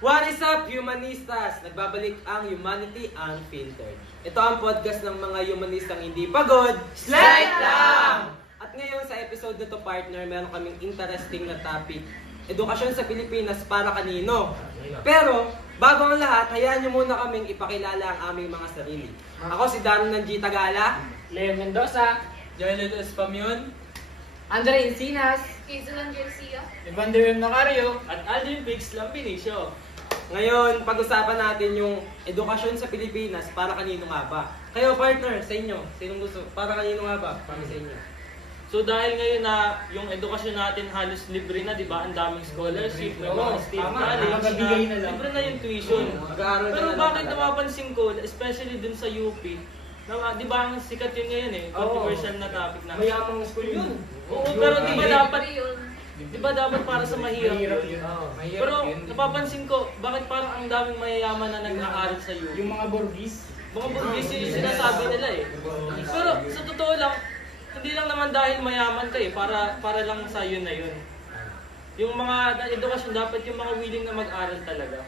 What is up, Humanistas? Nagbabalik ang Humanity Unfiltered. Ito ang podcast ng mga humanistang hindi pagod, slide lang! At ngayon sa episode na to, partner, meron kaming interesting na topic. Edukasyon sa Pilipinas para kanino? Pero, bago ang lahat, hayaan nyo muna kaming ipakilala ang aming mga sarili. Ako si Darren ng G. Tagala, Leo Mendoza, Joel Espamion, Andre Encinas, Kizulan Garcia, Evander Nacario, at Aldrin Biggs Lampinicio. ngayon, pag-usapan natin yung edukasyon sa Pilipinas para kanino nga ba? Kayo, partner, sa inyo, sinong gusto? Para kanino nga ba? Para sa inyo. So dahil ngayon na yung edukasyon natin halos libre na, di ba? Ang daming scholarship, may mga state college na libre na yung tuition. Mag-aaral ka Pero na lang bakit talaga. napapansin ko, especially dun sa UP, na, di ba ang sikat yun ngayon eh, controversial na topic na. Mayamang school yun. Oo, pero di ba dapat, yun. di ba dapat para sa mahirap yun? Pero napapansin ko, bakit parang ang daming mayayaman na nag-aaral sa UP? yung mga Borgis. Mga burgis yung sinasabi nila eh. Pero sa totoo lang, hindi lang naman dahil mayaman ka eh, para lang sa yun na yun. Yung mga edukasyon, dapat yung mga willing na mag-aral talaga.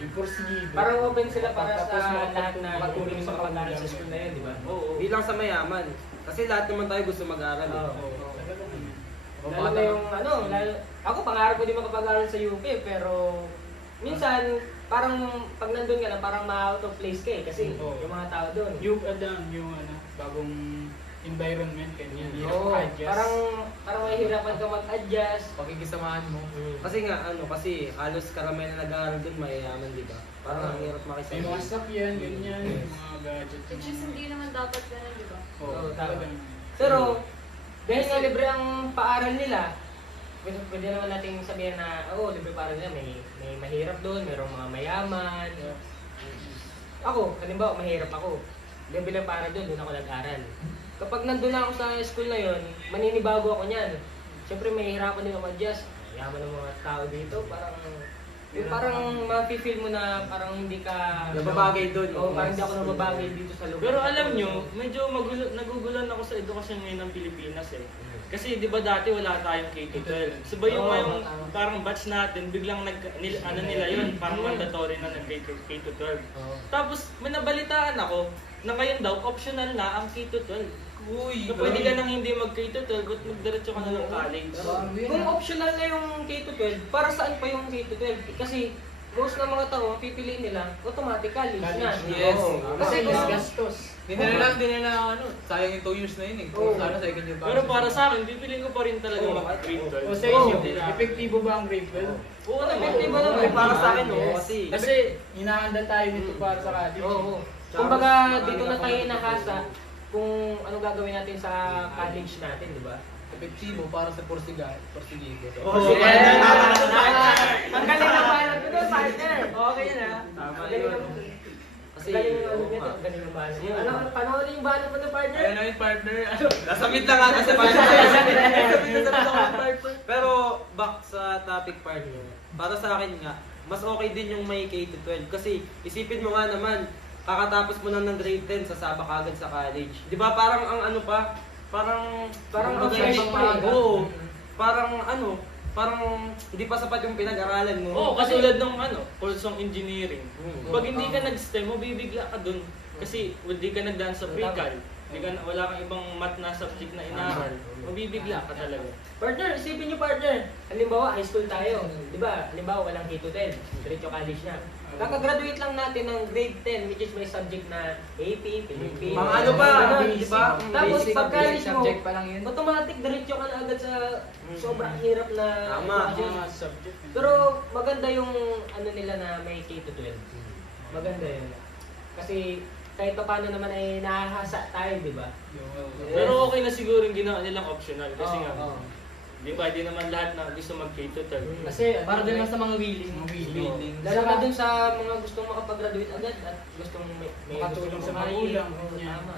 Yung porsigido. Parang open sila para Tapos sa mga lahat na patuloy sa pag-aaral sa school na yun, di ba? Oo. Hindi lang sa mayaman. Kasi lahat naman tayo gusto mag-aral. Lalo na yung ako pangarap ko din makapag-aaral sa UP pero minsan parang pag nandun ka lang parang ma-out of place ka eh kasi yung mga tao doon. Yung bagong environment kanya. Oo, parang mahihirapan ka mag-adjust. Pakikisamahan mo. Kasi halos karamihan na nag-aaral dun mayayaman, di ba? Parang ang hirap May mga makisama. sakyan, ganyan, mga gadget. Which is hindi naman dapat ganun, di ba? Oo, tama. talagang. Pero dahil nga libre ang paaral nila, pwede naman nating sabihin na libre paaral nila, may mahirap doon, mayroong mga mayaman. Ako, halimbawa mahirap ako. Libre lang paaral doon ako nag-aral. Kapag nandun na ako sa school na yon, maninibago ako niyan. Siyempre mahihirapan din ako mag-adjust. Yaman ng mga tao dito, parang ma-feel mo na parang hindi ka Nababagay dun. Oo, parang hindi ako nababagay dito sa lugar. Pero alam nyo, medyo nagugulan ako sa edukasyon ngayon ng Pilipinas eh. Kasi di ba dati wala tayong K-12. So ba yung Oo, ngayong tama. parang batch natin, biglang nila yun, parang mandatory na nag-K-12. Oo. Tapos may nabalitaan ako na ngayon daw optional na ang K-12. Uy, So pwede ka nang hindi mag-K-12 at magdiretso ka na ng college. Kung optional na yung K-12, para saan pa yung K-12? Kasi most ng mga tao, pipiliin nila, automatic college na. Yes. Oo. Kasi Kasi kung gastos. Dinala sayang yung 2 years na yun eh. Oo. Sana second year pa. Pero para sa akin, pipiliin ko pa rin talaga Oo. mag-grade 12. O sa inyo, epektibo ba ang grade 12? Oo naman. Epektibo naman. Para sa akin, Yes. kasi Kasi hinahanda tayo nito para sa college. Oo. Kumbaga, dito na tayo nahasa kung ano gagawin natin sa college natin, di ba? Epektibo para sa porsigido. Oo. Ang galing na balot ko doon, partner. Okay na. Tama Ang galing yun. na- Kasi, Ang galing na oo nito, nga. ang galing na balot. Ano, panoorin yung balot mo doon, partner? Ayun na yung partner. Nasa mid lang ata sa partner. Pero back sa topic, partner, para sa akin nga, mas okay din yung may K-12 kasi isipin mo nga naman, kakatapos mo na ng grade 10, sasaba ka agad sa college. Di ba parang ang ano pa, parang Parang kumbaga, fresh hindi pa eh. Oo. Parang hindi pa sapat yung pinag-aralan mo. Oo, katulad ng kursong engineering. Mm. Pag hindi ka nag-STEM, mabibigla ka dun. Kasi hindi ka nagdaan sa pre-cal. Wala kang ibang math na subject na inaaral. Mabibigla ka talaga. Partner, isipin niyo partner. Halimbawa, high school tayo. Di ba? Halimbawa, walang K-12. Diretso college na. Kakagraduate lang natin ng grade 10, which is may subject na AP, Philippines. Mga ano pa, ganun, di ba? Tapos, Basic, pag college basic mo, subject pa lang yun. automatic diretso ka na agad sa sobrang hirap na Tama. edukasyon. Mga subject. Pero maganda yung ano nila na may K-12. Maganda yun. Kasi kahit pa paano naman ay nahahasa tayo, di ba? Pero okay na siguro yung ginawa nilang optional. Kasi Oo, nga, oo. di ba, di naman lahat na gusto mag-K-12. Kasi Para din lang sa mga willing. Mga willing. lalo na dun sa mga gustong makapag-graduate agad at gustong may Makatulong gustong sa kumain. magulang. Oo, Yan. tama.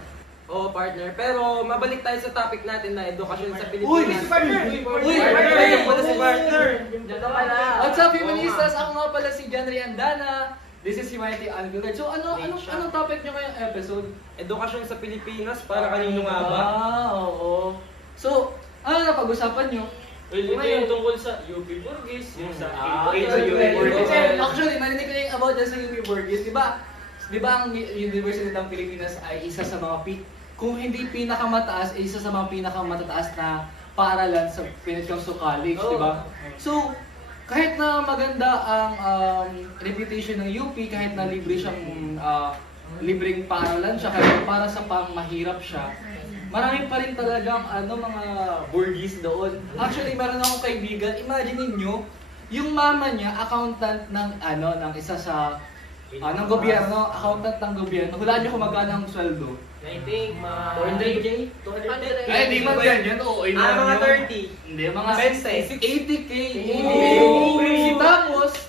Oo, partner. Pero mabalik tayo sa topic natin na edukasyon sa Uy, Pilipinas. si partner! Uy, partner! Ayun pala si partner! Diyan na pala. What's up, Humanistas? Ako nga pala si John Riandana. This is Humanity Unfiltered. So anong topic nyo ngayong episode? Edukasyon sa Pilipinas para kanino nga ba? Oo. So, ano na pag-usapan nyo? Ito yung tungkol sa UP Burgess, yung sa Actually, narinig ko yung about dyan sa UP Burgess. Di ba ang University ng Pilipinas ay isa sa mga kung hindi pinakamataas, ay isa sa mga pinakamataas na paaralan sa Philippines College, di ba? So, kahit na maganda ang reputation ng UP, kahit na libre siyang libreng paaralan siya, kahit para sa pamahirap siya, marami pa rin talagang mga burgis doon. Actually, meron akong kaibigan, imagine niyo, yung mama niya, accountant ng isa sa ng gobyerno, accountant ng gobyerno. Hulaan niyo kung magkano ang sweldo. I think, 200K? 200K? Ay, di man ganyan. Oo, mga 30. Hindi, mga 20. 80K. Oh!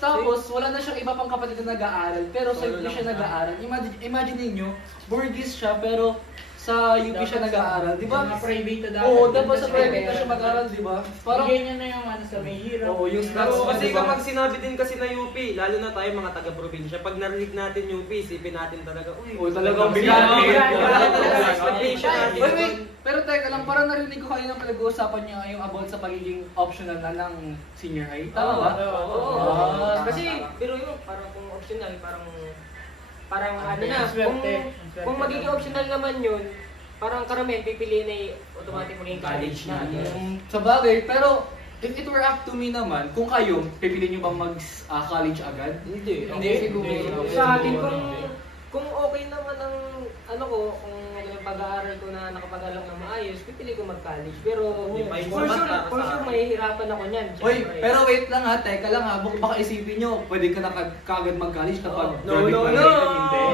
Tapos, wala na siyang iba pang kapatid na nag-aaral. Pero sa UP siya nag-aaral. Imagine niyo, burgess siya, pero sa UP siya nag-aaral, di ba? Mga private na dapat. Oo, dapat sa private na siya mag-aaral, di ba? Parang ganyan na yung sa may hirap. Oo, yung Pero stats kasi diba? kapag sinabi din kasi na UP, lalo na tayo mga taga-probinsya, pag narinig natin UP, isipin natin talaga, uy, talagang bigat. bigat. Wala talaga expectation natin. Wait, pero teka lang, parang narinig ko kanina pinag-uusapan niyo yung about sa pagiging optional na ng senior high. Tama ba? Oo. Kasi, pero yun, parang kung optional, parang kung magiging optional naman yun, parang karamihan pipiliin ay automatic maging college na. Sa bagay, pero if it were up to me naman, kung kayo, pipiliin niyo bang mag-college agad? Hindi. Hindi, siguro. Sa akin, kung okay naman ang kung yung pag-aaral ko na nakapag-aral ng maayos, pipili ko mag-college. Pero for sure mahihirapan ako niyan. Oy, pero wait lang ha, teka lang ha, baka isipin nyo, pwede ka na kagad mag-college kapag No.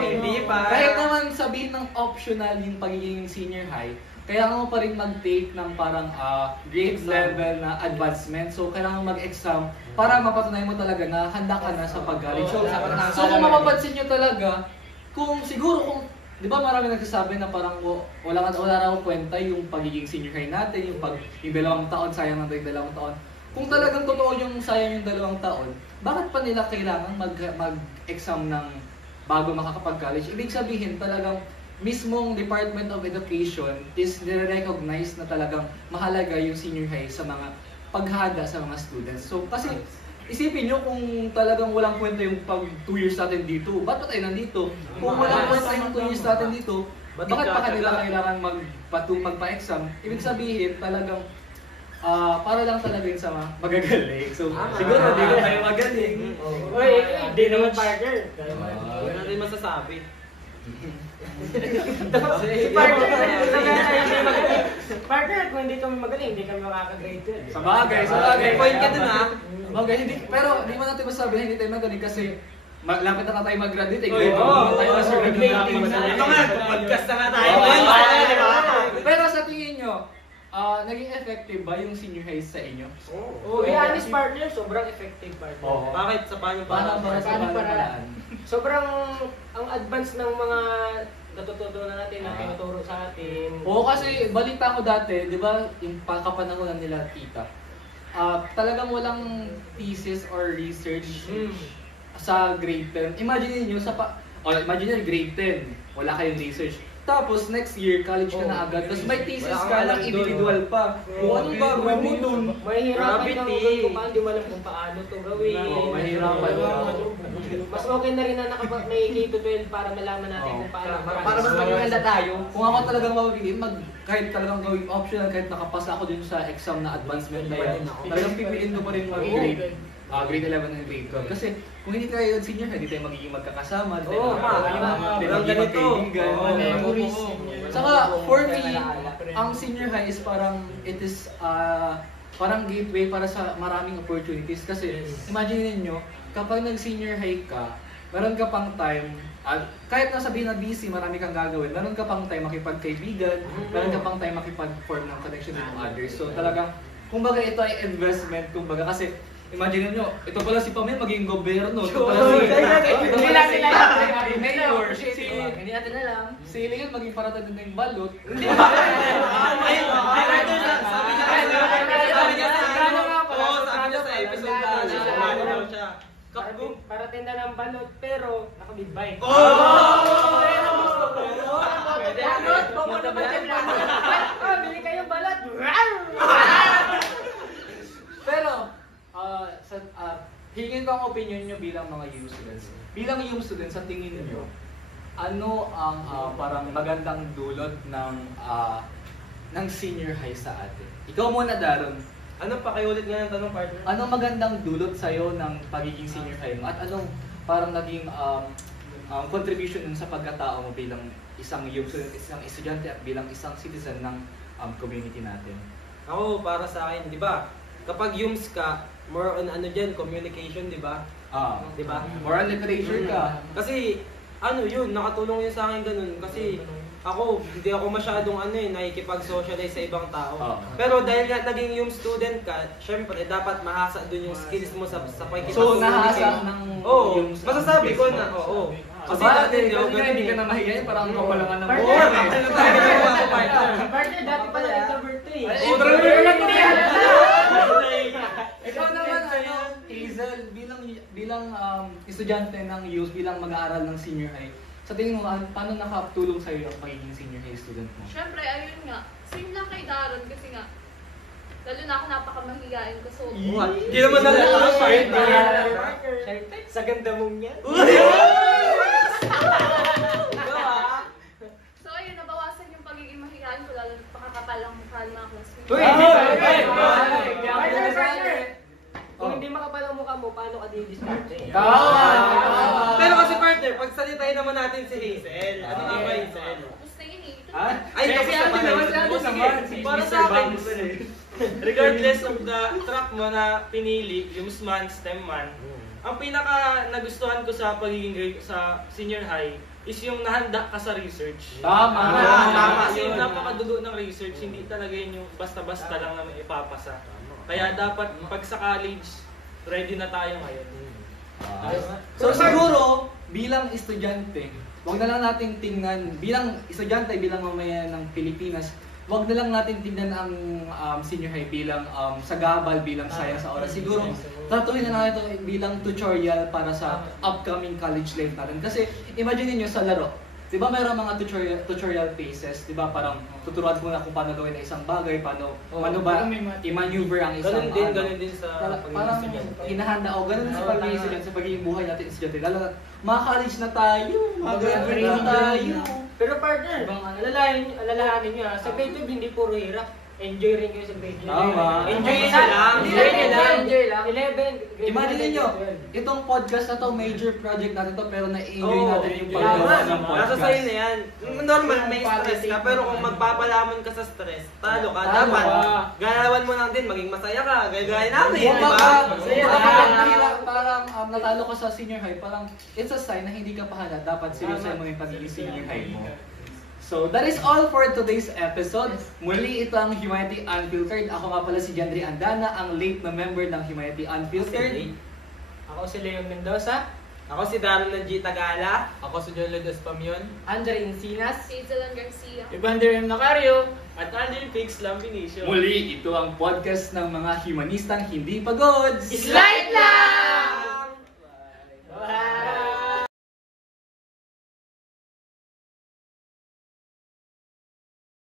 Hindi pa. Kahit naman sabihin ng optional yung pagiging senior high, kailangan mo pa rin mag-take ng parang grade level na advancement. So, kailangan mag-exam para mapatunayan mo talaga na handa ka na sa pag-college. So, kung mapapansin nyo talaga, kung di ba marami nagsasabi na parang wala raw kwenta yung pagiging senior high natin, yung 2 taon, sayang ng 2 taon. Kung talagang totoo yung sayang yung 2 taon, bakit pa nila kailangan mag-exam ng bago makakapag-college? Ibig sabihin talagang mismong Department of Education is nire-recognize na talagang mahalaga yung senior high sa mga paghada sa mga students. So kasi isipin nyo kung talagang walang kwenta yung pag 2 years natin dito, ba't pa tayo nandito? Kung walang kwenta yung 2 years natin dito, bakit pa kanila kailangan magpa-exam? Ibig sabihin talagang para lang talaga yun sa magagaling. So siguro hindi na tayo magaling. Uy, hindi naman partner. Hindi natin masasabi. Si partner, partner, kung hindi kami magaling, hindi kami makaka-grade 12. Sa bagay. May point ka dun ha. Bagay, pero hindi mo natin masabi na hindi tayo magaling kasi lapit na tayo mag-graduate. Tayo na sir. Ito nga, podcast na nga tayo. Pero sa tingin nyo, naging effective ba yung senior high sa inyo? To be honest partner, sobrang effective partner. Bakit? Sa paano paraan? Sobrang ang advance ng mga natututunan natin na tinuturo sa atin. Oo, kasi balita ko dati, di ba, yung kapanahonan nila tita, talagang walang thesis or research sa grade 10. Imagine niyo imagine grade 10, wala kayong research. Tapos next year, college ka na agad. Tapos may thesis ka lang individual pa. Kung anong gagawin mo dun? Mahihirapan kang kung paano, di mo alam kung paano ito gawin. Mahihirapan. Mas okay na rin na may K-12 para malaman natin kung paano. Para mas maging handa tayo. Kung ako talagang mapipili, kahit talagang gawing optional, kahit nakapasa ako din sa exam na advancement na yan, talagang pipiliin ko pa rin mag-grade. Grade 11 and grade 12. Kasi kung hindi tayo senior, hindi tayo magiging magkakasama. Hindi magiging magkaibigan. Saka for me, ang senior high is parang, it is parang gateway para sa maraming opportunities. Kasi imagine niyo kapag nag-senior high ka, meron ka pang time, kahit nasabihin na busy, marami kang gagawin, meron ka pang time makipagkaibigan, meron ka pang time makipag-form ng connection with others. So talagang, kumbaga ito ay investment, kumbaga kasi imagine nyo, ito pala si Pamela maging gobyerno. Ito pala si Mayor. Hindi natin alam. Si Leon maging paratag na yung balot. Sabi niya sa episode na siya. Para tinda ng balot, pero nakabidbay. Balot! Bili kayong balot! hingin ko ang opinion nyo bilang mga UM students. Bilang UM students, sa tingin nyo, ano ang parang magandang dulot ng senior high sa atin? Ikaw muna, Daron. Ano, pakiulit nga yung tanong, partner? Anong magandang dulot sa'yo ng pagiging senior high mo? At anong parang naging contribution dun sa pagkatao mo bilang isang UM student, isang estudyante at bilang isang citizen ng community natin? Ako, para sa akin, di ba? Kapag UMS ka, more on ano dyan, communication, di ba? Di ba? Moral literature ka. Kasi, ano yun, nakatulong yun sa akin ganun. Kasi, ako, hindi ako masyadong nakikipag-socialize sa ibang tao. Pero dahil nga naging yung student ka, syempre, dapat mahasa dun yung skills mo sa pakikipag-communicate. So, nahasa ng Oo, yung masasabi ko na, oo. Kasi dati, hindi ka na mahihayin, parang kapalangan ng Partner, buwan. Partner, dati pala introvert to eh. Ikaw naman, Hazel, bilang estudyante ng youth, bilang mag-aaral ng senior high, sa tingin mo, paano nakatulong sa'yo yung pagiging senior high student mo? Siyempre, ayun nga. Same lang kay Daron kasi nga, lalo na ako napakamahiyain ko. So, Hindi naman Sa ganda mong yan. so ayun, nabawasan yung pagiging mahiyain ko, lalo na pakakapal ang mukha ng mga classmates. Kung hindi makapal ang mukha mo, paano ka di-discarte? Pero kasi partner, pagsalitain naman natin si Hazel. Ano nga ba Hazel? Gusto yun eh. Ay, tapos naman. Para sa akin, regardless of the track mo na pinili, yung SMAN, STEM man, ang pinaka nagustuhan ko sa pagiging grade sa senior high is yung nahanda ka sa research. Tama. Kasi napakadugo ng research, hindi talaga yun yung basta-basta lang na may ipapasa. Kaya dapat pag sa college, ready na tayo ngayon. So siguro, bilang estudyante, wag na lang natin tingnan, bilang estudyante, bilang mamaya ng Pilipinas, wag na lang natin tingnan ang senior high bilang sagabal, bilang sayang sa oras. Siguro, tratuhin na natin ito bilang tutorial para sa upcoming college life natin. Kasi, imagine niyo sa laro, di ba mayroong mga tutorial phases, di ba parang tuturuan ko na kung paano gawin ang isang bagay, paano ba i-maneuver ang isang Ganun din sa parang pagiging estudyante. hinahanda o ganun sa pagiging estudyante, sa pagiging buhay natin estudyante. Lalo na, mga college na tayo, mga graduate na tayo. Pero partner, alalahanin nyo sa grade 12 hindi puro hirap. Enjoy rin kayo sa grade 12. Tama. Enjoy nyo lang. Enjoy lang. 11, Imagine niyo, itong podcast na to, major project natin to, pero na-enjoy natin yung Tama. paggawa ng podcast. Nasa sa'yo na yan. Normal, may stress ka, pero kung magpapalaman ka sa stress, talo ka. Dapat, ganawan mo lang din, maging masaya ka. Gaya namin, di ba? Parang natalo ko sa senior high, parang it's a sign na hindi ka pahala. Dapat seryosoy mo yung pagiging senior high mo. So, that is all for today's episode. Muli, ito ang Humanity Unfiltered. Ako nga pala si Jandri Andana, ang late na member ng Humanity Unfiltered. Ako si Leon Mendoza. Ako si Daron ng G. Tagala. Ako si Jolod Espamion. Andre Encinas. Hazel Garcia. Evander M. Nacario. At Angel Fix Lambinicio. Muli, ito ang podcast ng mga humanistang hindi pagod. Slide lang!